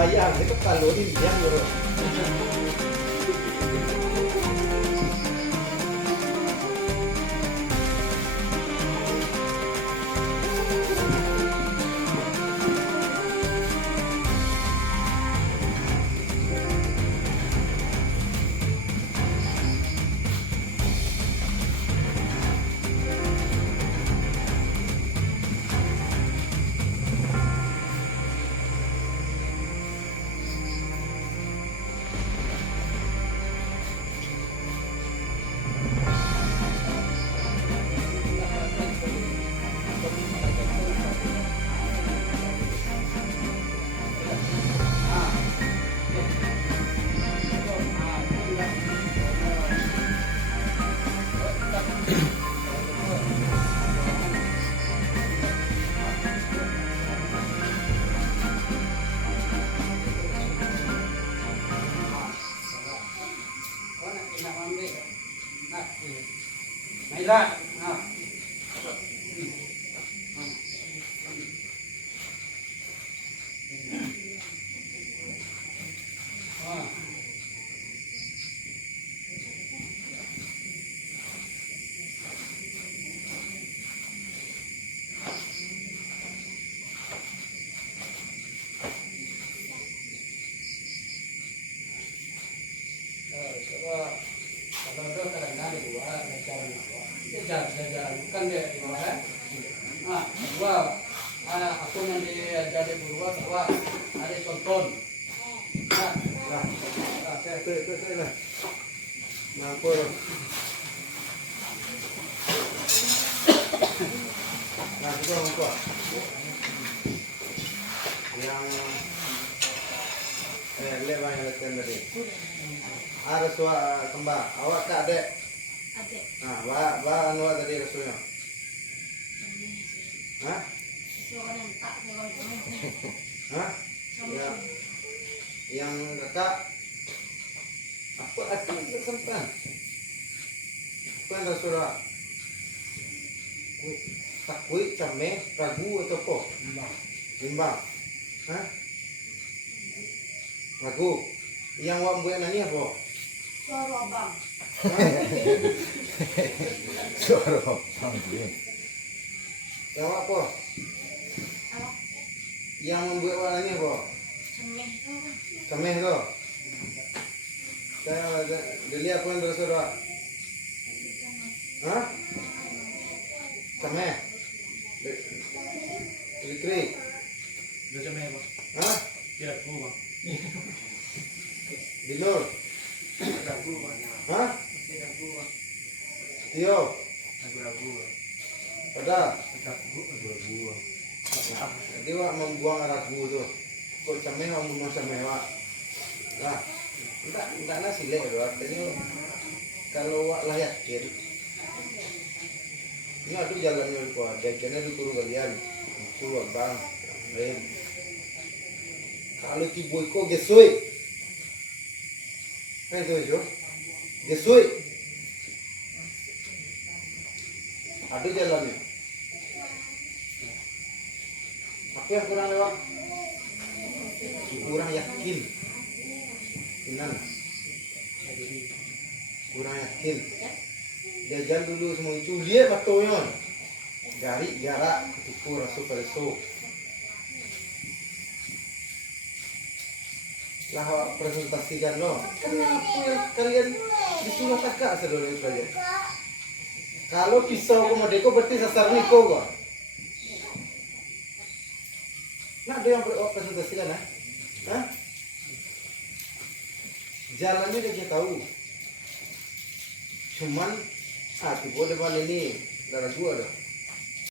Bayang itu kalori yang bro. Mailah. Kalau itu kadang-kadang dua, jalan bukan dia di bawah kan? Dua, aku yang jadi berdua, dua, ada tonton. Itu lah. Mampu. Nah, itu mampu. Yang lebar yang letak tadi. Ada suara kembar. Awak tak ada. Adik. Nah, anu tadi rasunya. Hah? Suara nentak Hah? Ya. Yang kakak apa ada kesempan? Apa yang rasura? Takui, came, ragu atau apa? Limbang. Hah? Ragu. Yang wak buat nani apa? suara abang. Suara abang dia. Yang wak apa? Apa? Yang membuat wak nani apa? Cemeh tu kan. Cemeh tu. Saya dilihat apa yang rasura? Hah? Cemeh. Elektrik. Udah sampai apa? Hah? Tidak gua. Bilur. Tidak gua. Hah? Tidak gua. Tio. Ragu. Ada. Tidak gua. Jadi wak membuang ragu tu. Kok cemeh wak membuang cemeh wak. Nah, enggak nasi lek tu. Artinya kalau wak lah yakin. Ini ada jalannya kuat. Jalannya di kuru kalian. Kuru abang. Lain. Kalau tiboy ko gesoi. Kan itu jo. Gesoi. Ada jalannya. Apa yang kurang lewat? Kurang yakin. Inan. Kurang yakin. Jajan dulu semua itu lihat batonya. Cari jarak ketipu rasu peresu. Lah presentasikan lo. Kenapa yang kalian disuruh takak saudara saja? Kalau pisau komodeko berarti sasar niko gua. Nah, ada yang presentasikan ya? Hah? Jalannya dia tahu. Cuman tiba depan ini darah gua dah.